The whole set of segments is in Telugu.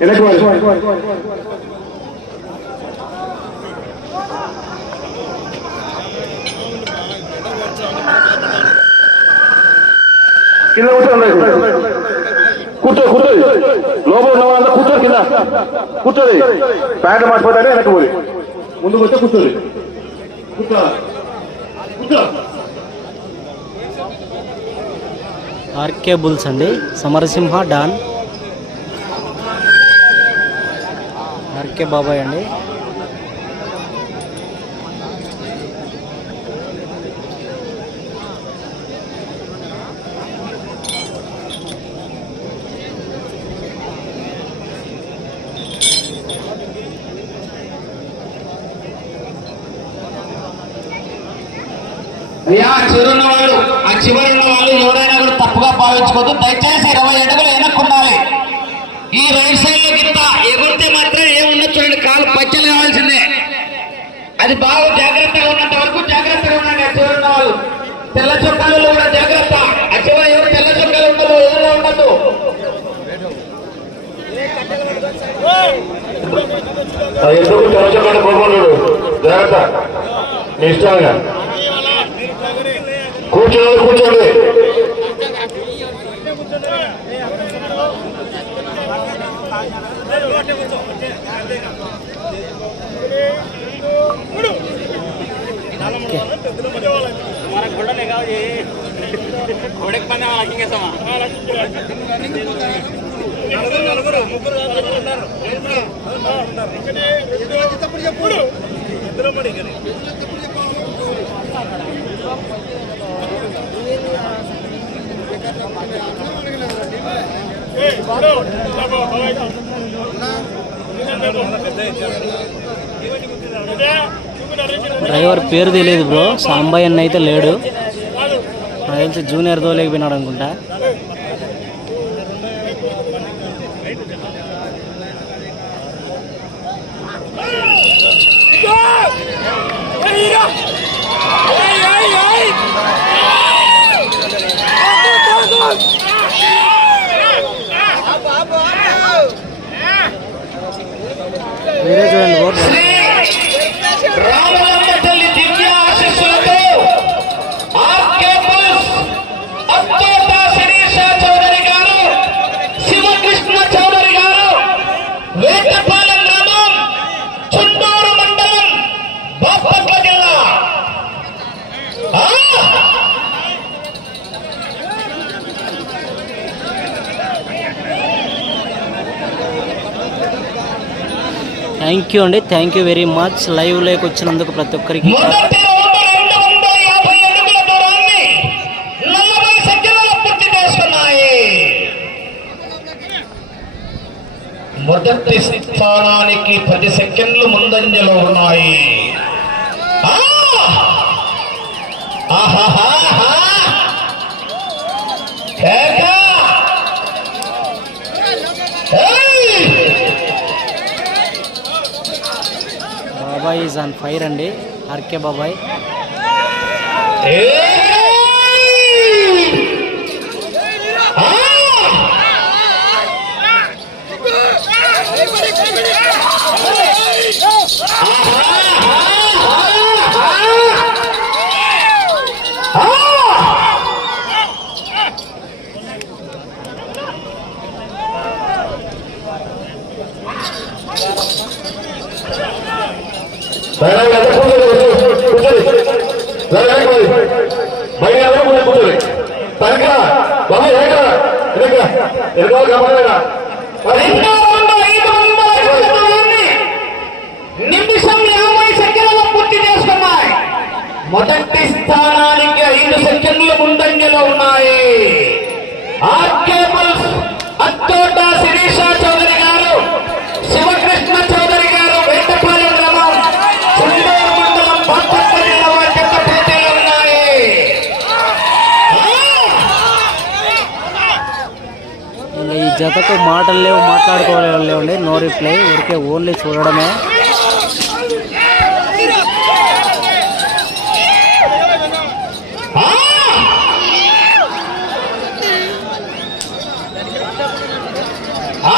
వెనక్కి మరి కింద కూర్చోండి కూర్చో కూర్చో. లోపల ఉన్న వాళ్ళంతా కూర్చో కింద. కూర్చోది ప్యాంట్ మార్చిపోతానే వెనక్కి పోయి. ముందుకు వచ్చే కూర్చోది కూర్చో. కూర్చో. ఆర్కే బుల్స్ అండి. సమరసింహ డాన్. ఆర్కే బాబాయ్ అండి. అయ్యా ఆ చివరున్న వాళ్ళు ఆ చివరి ఉన్న వాళ్ళు ఎవరైనా కూడా తప్పుగా భావించుకోవద్దు. దయచేసి ఇరవై అడుగులు వెనక్కుండాలి ఈ రైట్ సైడ్లో కింద ఎగురితే మాత్రం ఏమున్నా చూడండి కాలు పచ్చలు కావాల్సిందే. అది బాగా జాగ్రత్తగా ఉన్నంత వరకు జాగ్రత్తగా ఉండండి ఆ వాళ్ళు తెల్ల చొక్కాలు కూడా జాగ్రత్త. ఆ ఎవరు తెల్ల చొక్కాలు ఉండదు ఎదురుగా ఉండదు. ఎందుకు తెరచకుండా పోకూడదు? జాగ్రత్త. మీ ఇష్టంగా. కూర్చోండి కూర్చోండి. हमारा घोड़ा लेगा ये घोड़े के पन्ने लगेंगे समा ఇద్దరు డ్రైవర్ పేరు తెలియదు బ్రో సాంబాయ్ అన్న అయితే లేడు. నాకు తెలిసి జూనియర్ తోలేకపోయినాడు అనుకుంటా. Yeah! చూడండి బ్రో రామలమ్మ తల్లి దివ్య ఆశీస్సులతో ఆర్కే బుల్స్ అత్తోట శిరీష చౌదరి గారు శివకృష్ణ చౌదరి గారు వేటపాలెం గ్రామం చుండూరు మండలం బాపట్ల జిల్లా ఆ! థ్యాంక్ యూ అండి. Thank you very much live లేకు వచ్చినందుకు ప్రతి ఒక్కరికి మొదటి స్థానానికి పది సెకండ్లు ముందంజలో ఉన్నాయి. ఆహాహా! బాబాయ్ ఈజ్ ఆన్ ఫైర్ అండి. ఆర్కే బాబాయ్ ఏయ్! ఆ! రెండో రౌండ్ ఐదు వందల అడుగుల దూరాన్ని నిమిషం యాభై సెకండ్లలో పూర్తి చేసుకున్నాయి మొదటి స్థానానికి ఐదు సెకండ్ల ముందంజలో ఉన్నాయి. ఆ అత్తోట శిరీష చౌదరి గారు శివకృష్ణ చౌదరి గారు వేటపాలెం గ్రామం చుండూరు మండలం బాపట్ల జిల్లా వారి చెత్త పోటీలు ఉన్నాయి ఇంకా ఈ జతకు మాటలు లేవు మాట్లాడుకోలేవు లేవండి. నో రిప్లై ఊరికే ఓన్లీ చూడడమే ఆ! ఆ!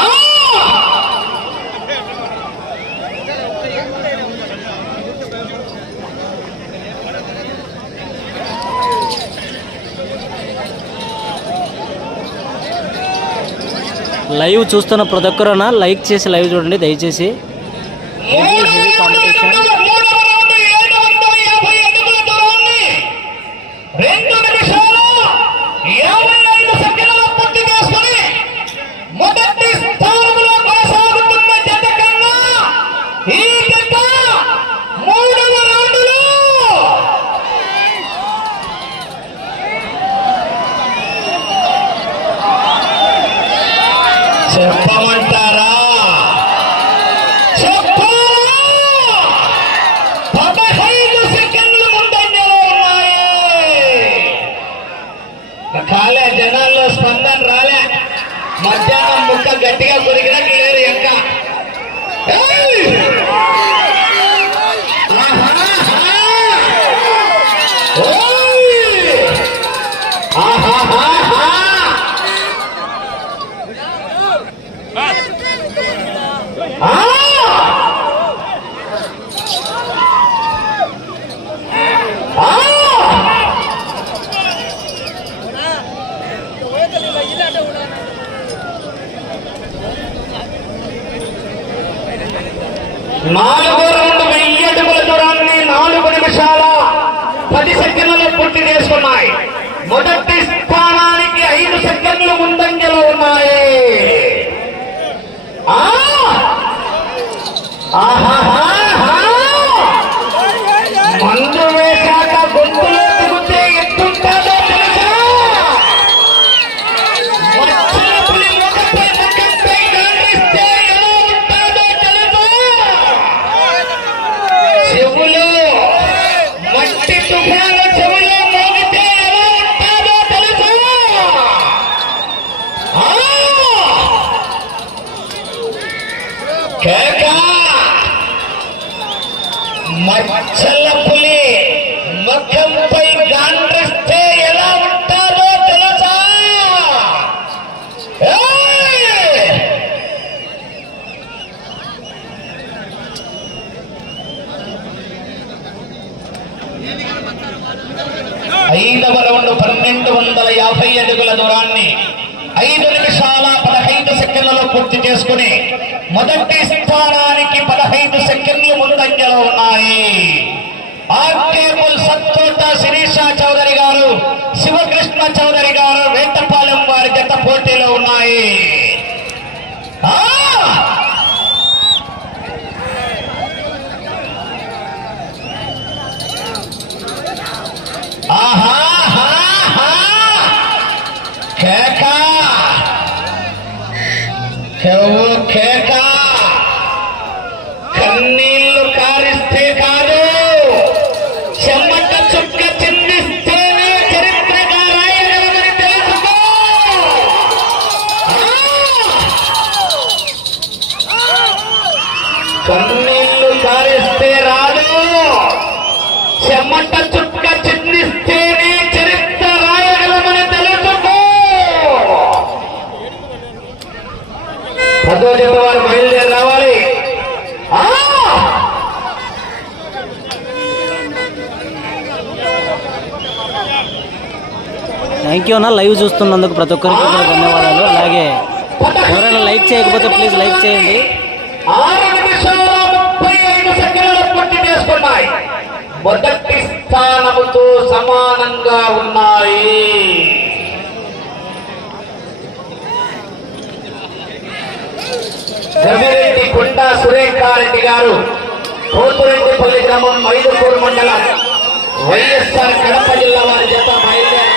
లైవ్ చూస్తున్న ప్రతి ఒక్కరునా లైక్ చేసి లైవ్ చూడండి దయచేసి మూడవ కాంపిటీషన్ కాలే జనాల్లో స్పందన రాలే. మధ్యాహ్నం ముక్క గట్టిగా కొరికినట్టు లేరు ఇంకా పూర్తి చేసుకుని మొదటి స్థానానికి పదహైదు సెకండ్లు ముందంజలో ఉన్నాయి. ఆర్కేబుల్ సత్తోట శిరీష చౌదరి గారు శివకృష్ణ చౌదరి గారు వేటపాలెం వారి జత పోటీలో ఉన్నాయి. ఆహా! peca థ్యాంక్ యూ అన్న. లైవ్ చూస్తున్నందుకు ప్రతి ఒక్కరికి కూడా ధన్యవాదాలు. అలాగే ఎవరైనా లైక్ చేయకపోతే ప్లీజ్ లైక్ చేయండి. మొదటి స్థానముతో సమానంగా ఉన్నాయి. జమిరెడ్డి కొండ సురేఖారెడ్డి గారు కోతురెడ్డిపల్లి గ్రామం మైదుపూర్ మండలం వైఎస్ఆర్ కడప జిల్లా వారి జత బయలుదేరారు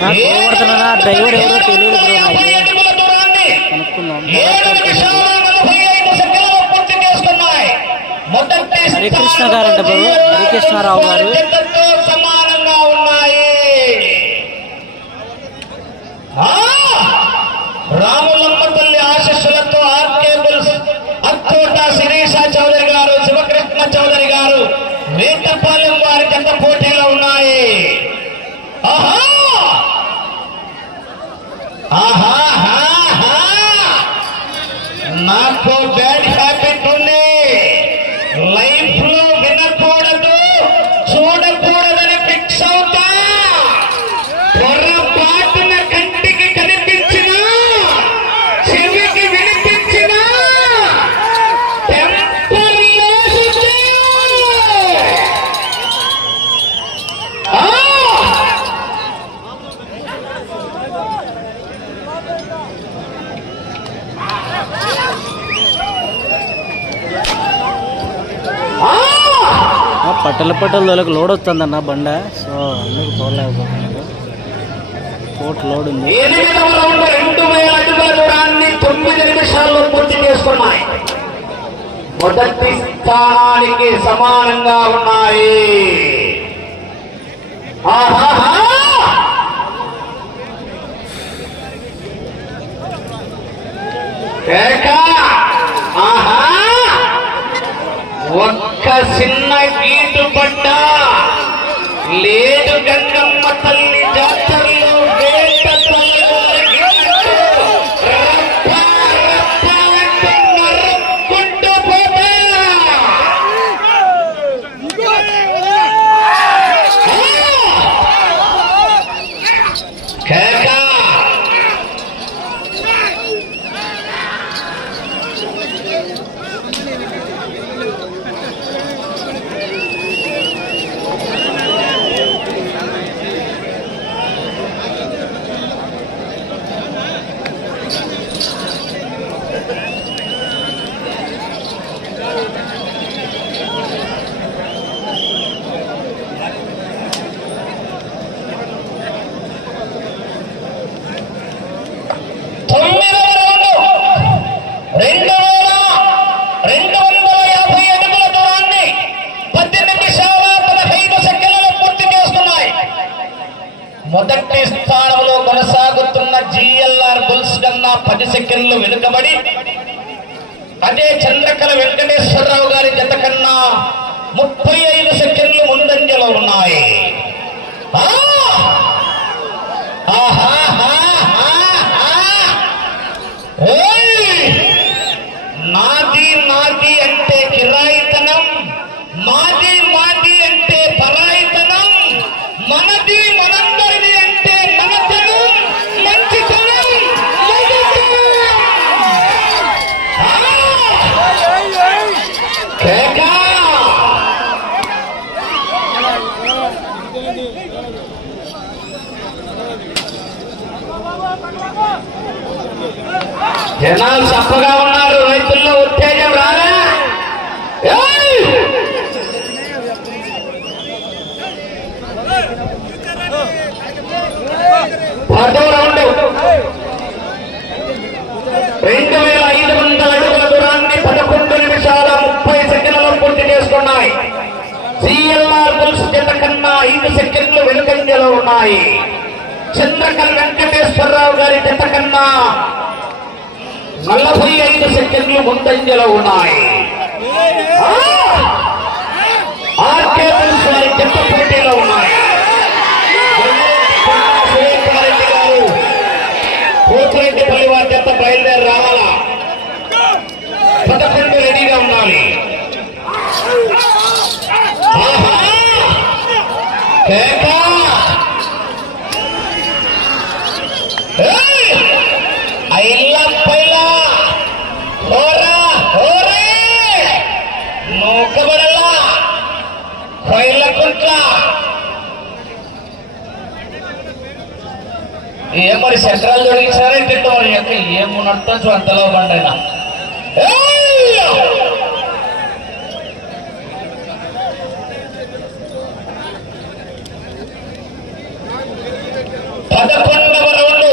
నాకు కోవడుతున్నా డ్రైవర్ ఎవరో తెలియదు బ్రో నాకు అడుగుల దూరాన్ని కనుక్కుందాం ఏడు నిమిషాల నలభై ఐదు హరికృష్ణ గారంట బాబు హరికృష్ణారావు గారు సమానంగా ఉన్నాయి. రాము రాములమ్మ తల్లి ఆశస్సులతో ఆర్కేబుల్స్ అత్తోట శిరీష చౌదరి గారు శివకృష్ణ చౌదరి గారు వేటపాలెం వారి జత పోటీలో ఉన్నాయి ఆహా ఆహాహాహా! నాకు బ్యాడ్ హ్యాబిట్ ఉంది లైఫ్లో వినకూడదు చూడకూడదని ఫిక్స్ అవుతా పొరపాటున కంటికి కనిపించిన చెవికి వినిపించిన టెంపర్ లోసుతే. ఆ ఆ! ఆ, పట్టల వాళ్ళకి లోడ్ వస్తుందన్న బండ. సో అందుకు పోలేకపోతున్నాడు. కోట్ లోడ్ ఉంది. తొమ్మిది నిమిషాల్లో పూర్తి చేసుకున్నాయి. మొదటి స్థానానికి సమానంగా ఉన్నాయి. ఒక్క చిన్న లేదు గంగమ్మ తల్లి. ఏరియాలో ఉన్నాయి. చంద్రకల్ వెంకటేశ్వరరావు గారి జత కన్నా నలభై ఐదు సెకండ్లు ముందంజలో ఉన్నాయి. ఆ! వారి జత పోటీలో ఉన్నాయి. పోతిరెడ్డిపల్లి వారి బయలుదేరి రావాలా? పదకొండు రెడీగా ఉండాలి. కేక! హైలకుంట్ల ఏ మరి సెంట్రల్ తొలగించారంటే వారి యొక్క ఏమున్నట్టు అంతలో పండైనా రెండు.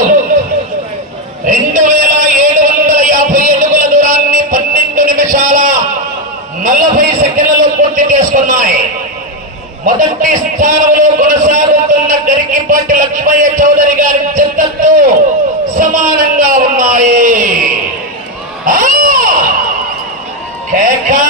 వేల ఏడు వందల యాభై అడుగుల దూరాన్ని నలభై చేసుకున్నాయి. మొదటి స్థానంలో కొనసాగుతున్న గరికిపాటి లక్ష్మయ్య చౌదరి గారి చెత్తతో సమానంగా ఉన్నాయి. కేకా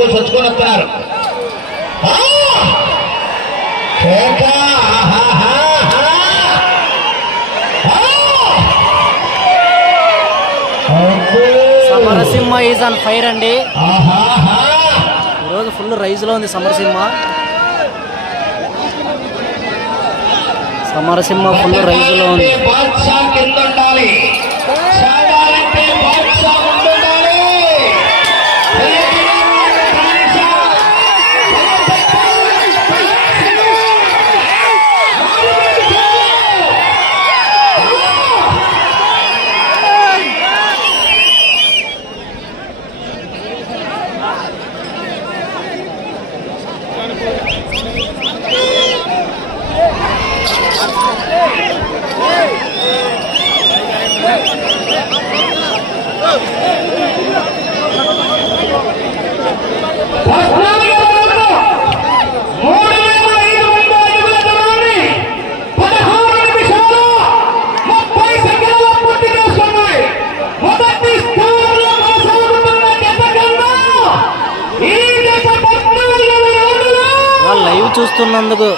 కోసి వచ్చుకొని వస్తున్నారు. సమరసింహ ఈజ్ ఆన్ ఫైర్ అండి. ఈరోజు ఫుల్ రైజ్లో ఉంది సమరసింహ. సమరసింహ ఫుల్ రైజ్లో ఉంది. చూస్తున్నందుకు.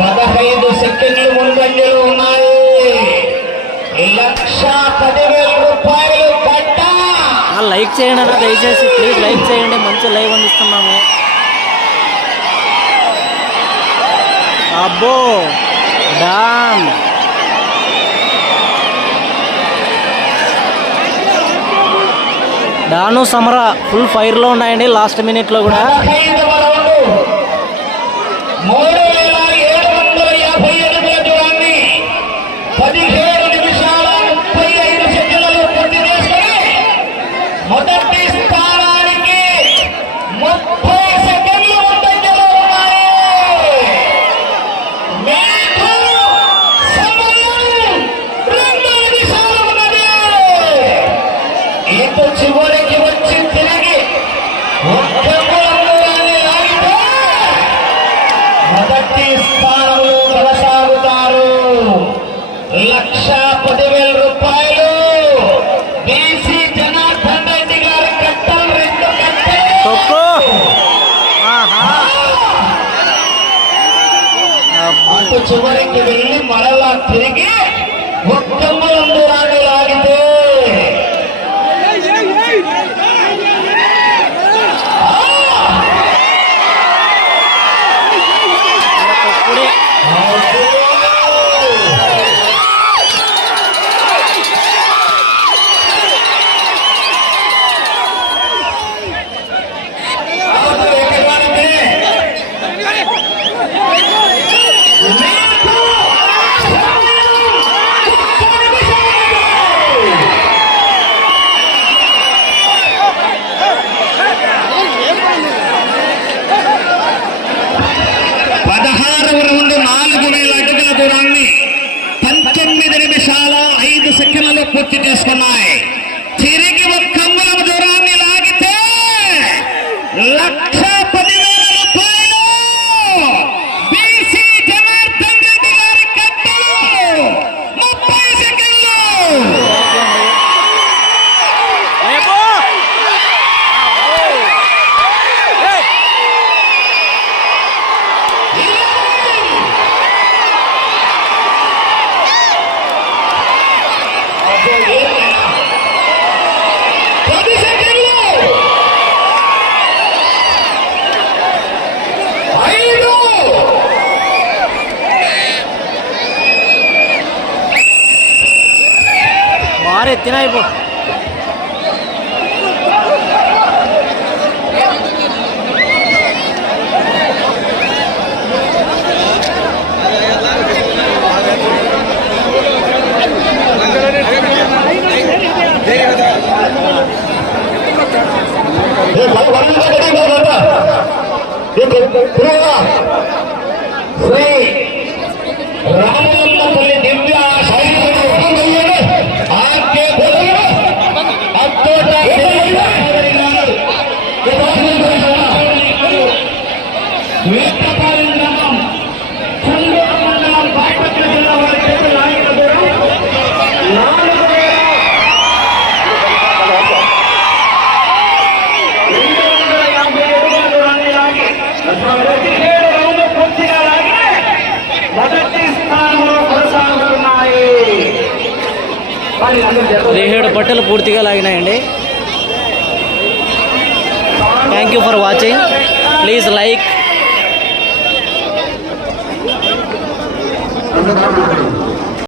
పదహైదు సెకండ్లు ముందంజలు ఉన్నాయి. లక్ష పదివేల రూపాయలు కట్ట లైక్ చేయండి దయచేసి ప్లీజ్ లైక్ చేయండి. మంచి లైవ్ అందిస్తున్నాము. అబ్బో డామ్. డాను సమరా ఫుల్ ఫైర్లో ఉన్నాయండి లాస్ట్ మినిట్లో కూడా. చివరికి వెళ్ళి మరలా తిరిగి ఒక్కమ్మలందు రాగి లాగితే টিএসকে নাই ってないボール పూర్తిగా లాగినాయండి thank you for watching please like